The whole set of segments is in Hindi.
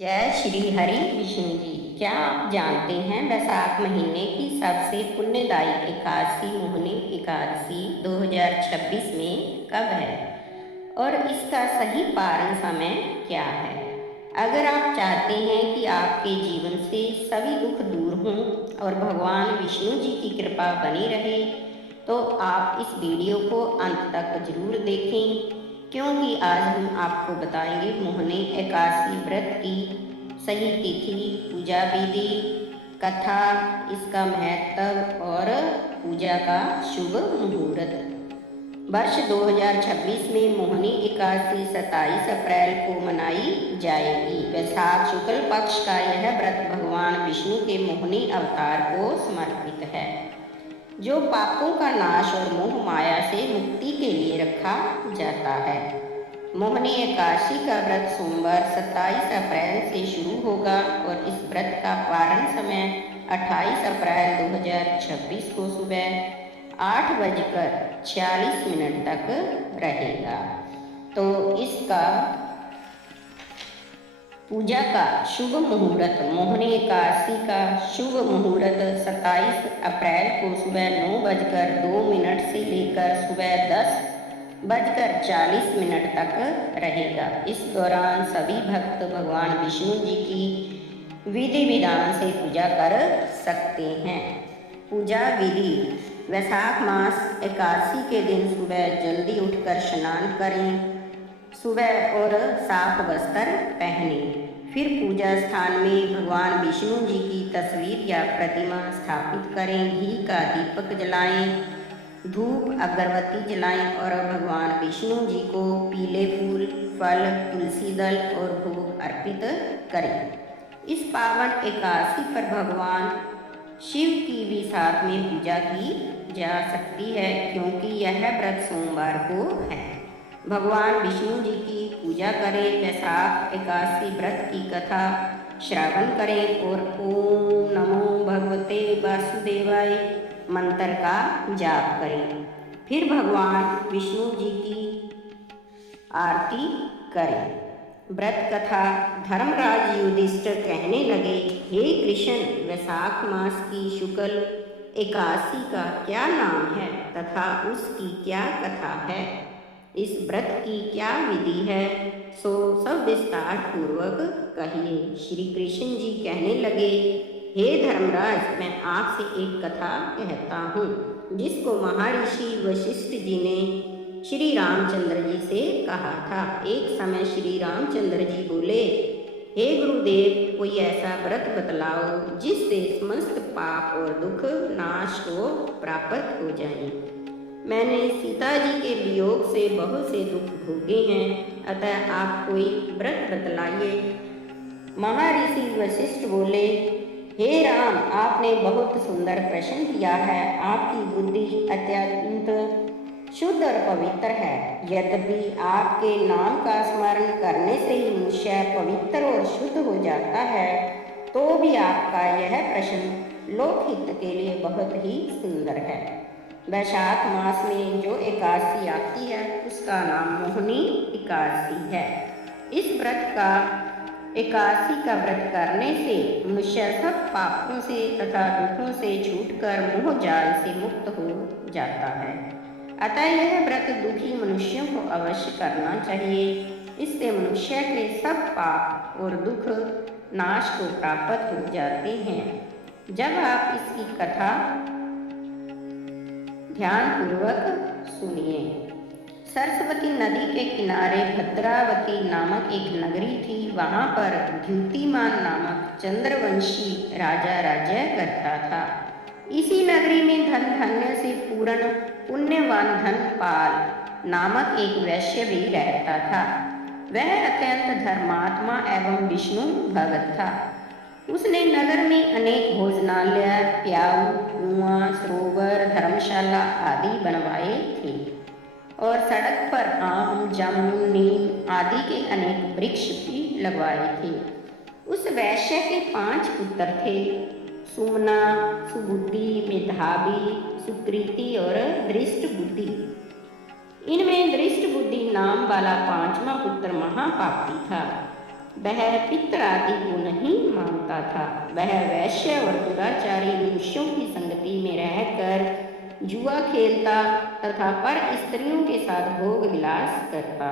जय श्री हरि विष्णु जी। क्या आप जानते हैं वैशाख महीने की सबसे पुण्यदायी एकादशी मोहिनी एकादशी 2026 में कब है और इसका सही पारण समय क्या है? अगर आप चाहते हैं कि आपके जीवन से सभी दुख दूर हों और भगवान विष्णु जी की कृपा बनी रहे तो आप इस वीडियो को अंत तक जरूर देखें, क्योंकि आज हम आपको बताएंगे मोहिनी एकादशी व्रत की सही तिथि, पूजा विधि, कथा, इसका महत्व और पूजा का शुभ मुहूर्त। वर्ष 2026 में मोहिनी एकादशी 27 अप्रैल को मनाई जाएगी। वैशाख शुक्ल पक्ष का यह व्रत भगवान विष्णु के मोहिनी अवतार को समर्पित है, जो पापों का नाश और मोह माया से मुक्ति के लिए रखा जाता है। मोहिनी एकादशी का व्रत सोमवार 27 अप्रैल से शुरू होगा और इस व्रत का पारण समय 28 अप्रैल 2026 को सुबह 8:46 तक रहेगा। तो इसका पूजा का शुभ मुहूर्त, मोहिनी एकादशी का शुभ मुहूर्त 27 अप्रैल को सुबह 9:02 से लेकर सुबह 10:40 तक रहेगा। इस दौरान सभी भक्त भगवान विष्णु जी की विधि विधान से पूजा कर सकते हैं। पूजा विधि: वैशाख मास एकादशी के दिन सुबह जल्दी उठकर स्नान करें, सुबह और साफ वस्त्र पहने। फिर पूजा स्थान में भगवान विष्णु जी की तस्वीर या प्रतिमा स्थापित करें, घी का दीपक जलाएं, धूप अगरबत्ती जलाएं और भगवान विष्णु जी को पीले फूल, फल, तुलसी दल और भोग अर्पित करें। इस पावन एकादशी पर भगवान शिव की भी साथ में पूजा की जा सकती है, क्योंकि यह व्रत सोमवार को है। भगवान विष्णु जी की पूजा करें, वैशाख एकादशी व्रत की कथा श्रवण करें और ओम नमो भगवते वासुदेवाय मंत्र का जाप करें। फिर भगवान विष्णु जी की आरती करें। व्रत कथा: धर्मराज युधिष्ठिर कहने लगे, हे कृष्ण, वैशाख मास की शुक्ल एकादशी का क्या नाम है तथा उसकी क्या कथा है? इस व्रत की क्या विधि है? सो सब विस्तार पूर्वक कहिए। श्री कृष्ण जी कहने लगे, हे धर्मराज, मैं आपसे एक कथा कहता हूँ, जिसको महर्षि वशिष्ठ जी ने श्री रामचंद्र जी से कहा था। एक समय श्री रामचंद्र जी बोले, हे गुरुदेव, कोई ऐसा व्रत बतलाओ जिससे समस्त पाप और दुख नाश को प्राप्त हो जाए। मैंने सीता जी के वियोग से बहुत से दुख भोगे हैं, अतः आप कोई व्रत बतलाइए। महर्षि वशिष्ठ बोले, हे राम, आपने बहुत सुंदर प्रश्न किया है। आपकी बुद्धि अत्यंत शुद्ध और पवित्र है। यद्यपि आपके नाम का स्मरण करने से ही मनुष्य पवित्र और शुद्ध हो जाता है, तो भी आपका यह प्रश्न लोकहित के लिए बहुत ही सुंदर है। वैशाख मास में जो एकादशी आती है उसका नाम मोहिनी एकादशी है। इस व्रत का एकादशी का व्रत करने से मनुष्य सब पापों से तथा दुखों से छूटकर मोह जाल से मुक्त हो जाता है। अतः यह व्रत दुखी मनुष्यों को अवश्य करना चाहिए। इससे मनुष्य के सब पाप और दुख नाश को प्राप्त हो जाते हैं। जब आप इसकी कथा ध्यान पूर्वक सुनिए। सरस्वती नदी के किनारे भद्रावती नामक एक नगरी थी। वहाँ पर द्युतिमान नामक चंद्रवंशी राजा राज्य करता था। इसी नगरी में धन धान्य से पूर्ण पुण्यवान धनपाल नामक एक वैश्य भी रहता था। वह अत्यंत धर्मात्मा एवं विष्णु भगत था। उसने नगर में अनेक भोजनालय, प्याऊ, कुआं, सरोवर, धर्मशाला आदि बनवाए थे और सड़क पर आम, जामुन, नीम आदि के अनेक वृक्ष भी लगवाए थे। उस वैश्य के 5 पुत्र थे, सुमना, सुबुद्धि, मेधावी, सुकृति और दृष्ट बुद्धि। इनमें दृष्ट बुद्धि नाम वाला 5वां पुत्र महापापी था। वह पितृ आदि को नहीं मानता था। वह वैश्य और दुराचारी मनुष्यों की संगति में रहकर जुआ खेलता तथा पर स्त्रियों के साथ भोग विलास करता,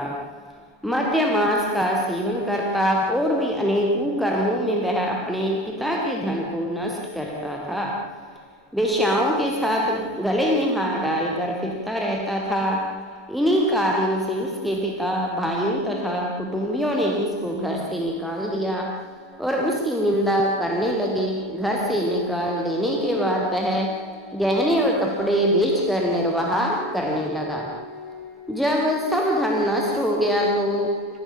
मद्य मांस का सेवन करता और भी अनेक कुकर्मों में वह अपने पिता के धन को नष्ट करता था। वेश्याओं के साथ गले में हाथ डालकर फिरता रहता था। इन्हीं कारणों से उसके पिता, भाइयों तथा कुटुंबियों ने उसको घर से निकाल दिया और उसकी निंदा करने लगे। घर से निकाल देने के बाद वह गहने और कपड़े बेचकर निर्वाह करने लगा। जब सब धन नष्ट हो गया तो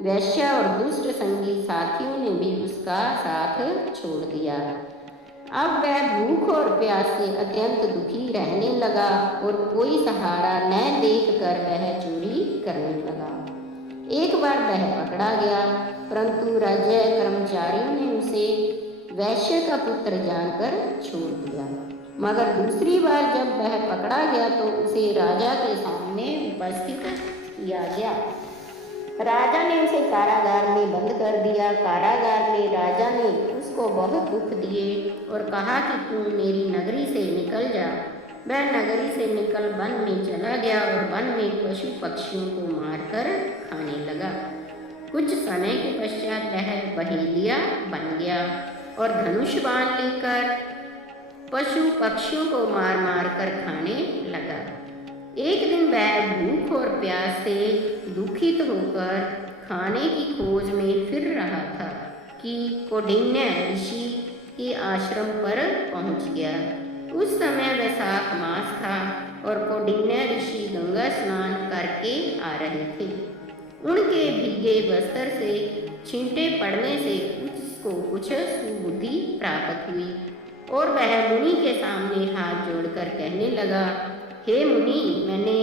वैश्या और दुष्ट संगी साथियों ने भी उसका साथ छोड़ दिया। अब वह भूख और प्यास से अत्यंत दुखी रहने लगा और कोई सहारा न देखकर वह चोरी करने लगा। एक बार वह पकड़ा गया, परंतु राज्य कर्मचारियों ने उसे वैश्य का पुत्र जानकर छोड़ दिया। मगर दूसरी बार जब वह पकड़ा गया तो उसे राजा के सामने उपस्थित किया गया। राजा ने उसे कारागार में बंद कर दिया। कारागार में राजा ने उसको बहुत दुख दिए और कहा कि तू मेरी नगरी से निकल जा। वह नगरी से निकल वन में चला गया और वन में पशु पक्षियों को मारकर खाने लगा। कुछ समय के पश्चात वह बहेलिया बन गया और धनुष बाण लेकर पशु पक्षियों को मार मार कर खाने लगा। एक दिन वह भूख और प्यास से दुखित होकर खाने की खोज में फिर रहा था कि कौंडिन्य ऋषि के आश्रम पर पहुंच गया। उस समय वैशाख मास था और कौंडिन्य ऋषि गंगा स्नान करके आ रहे थे। उनके भीगे वस्त्र से छींटे पड़ने से उसको कुछ सुबुद्धि प्राप्त हुई और वह मुनि के सामने हाथ जोड़कर कहने लगा, हे मुनि, मैंने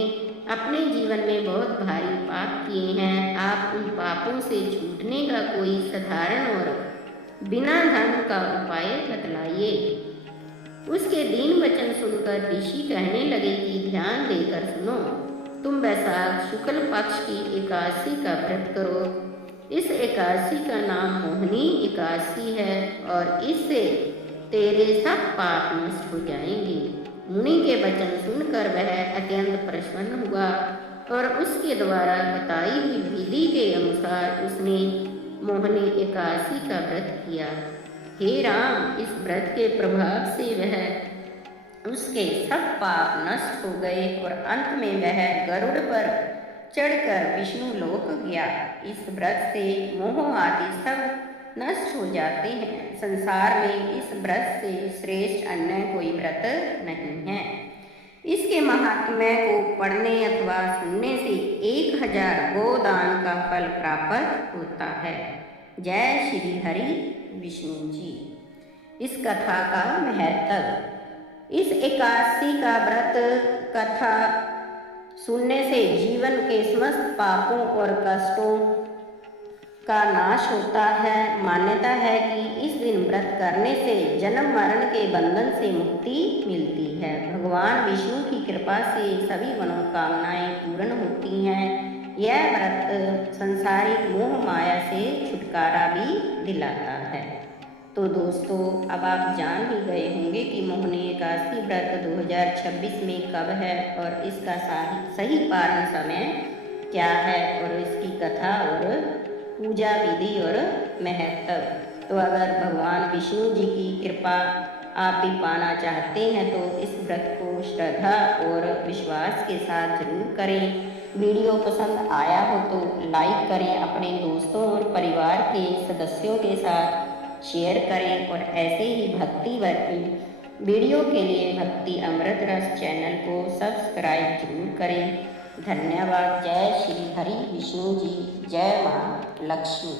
अपने जीवन में बहुत भारी पाप किए हैं। आप उन पापों से छूटने का कोई साधारण और बिना धन का उपाय बतलाइए। उसके दीन वचन सुनकर ऋषि कहने लगे कि ध्यान देकर सुनो। तुम वैशाख शुक्ल पक्ष की एकादशी का व्रत करो। इस एकादशी का नाम मोहिनी एकादशी है और इससे तेरे सब पाप नष्ट हो जाएंगे। मुनि के वचन सुनकर वह अत्यंत प्रसन्न हुआ और उसके द्वारा बताई हुई विधि के अनुसार उसने मोहिनी एकादशी का व्रत किया। हे राम, इस व्रत के प्रभाव से वह उसके सब पाप नष्ट हो गए और अंत में वह गरुड़ पर चढ़कर विष्णु लोक गया। इस व्रत से मोह आदि सब नष्ट हो जाते हैं। संसार में इस व्रत से श्रेष्ठ अन्य कोई व्रत नहीं है। इसके महात्म्य को पढ़ने अथवा सुनने से 1000 गोदान का फल प्राप्त होता है। जय श्री हरि विष्णु जी। इस कथा का महत्व। इस एकादशी का व्रत कथा सुनने से जीवन के समस्त पापों और कष्टों का नाश होता है। मान्यता है कि इस दिन व्रत करने से जन्म मरण के बंधन से मुक्ति मिलती है। भगवान विष्णु की कृपा से सभी मनोकामनाएं पूर्ण होती हैं। यह व्रत संसारिक मोह माया से छुटकारा भी दिलाता है। तो दोस्तों, अब आप जान ही गए होंगे कि मोहिनी एकादशी व्रत 2026 में कब है और इसका सही पारण समय क्या है और इसकी कथा और पूजा विधि और महत्व। तो अगर भगवान विष्णु जी की कृपा आप भी पाना चाहते हैं तो इस व्रत को श्रद्धा और विश्वास के साथ जरूर करें। वीडियो पसंद आया हो तो लाइक करें, अपने दोस्तों और परिवार के सदस्यों के साथ शेयर करें और ऐसे ही भक्ति वर्ती वीडियो के लिए भक्ति अमृत रस चैनल को सब्सक्राइब जरूर करें। धन्यवाद। जय श्री हरि विष्णु जी। जय माँ लक्ष्मी।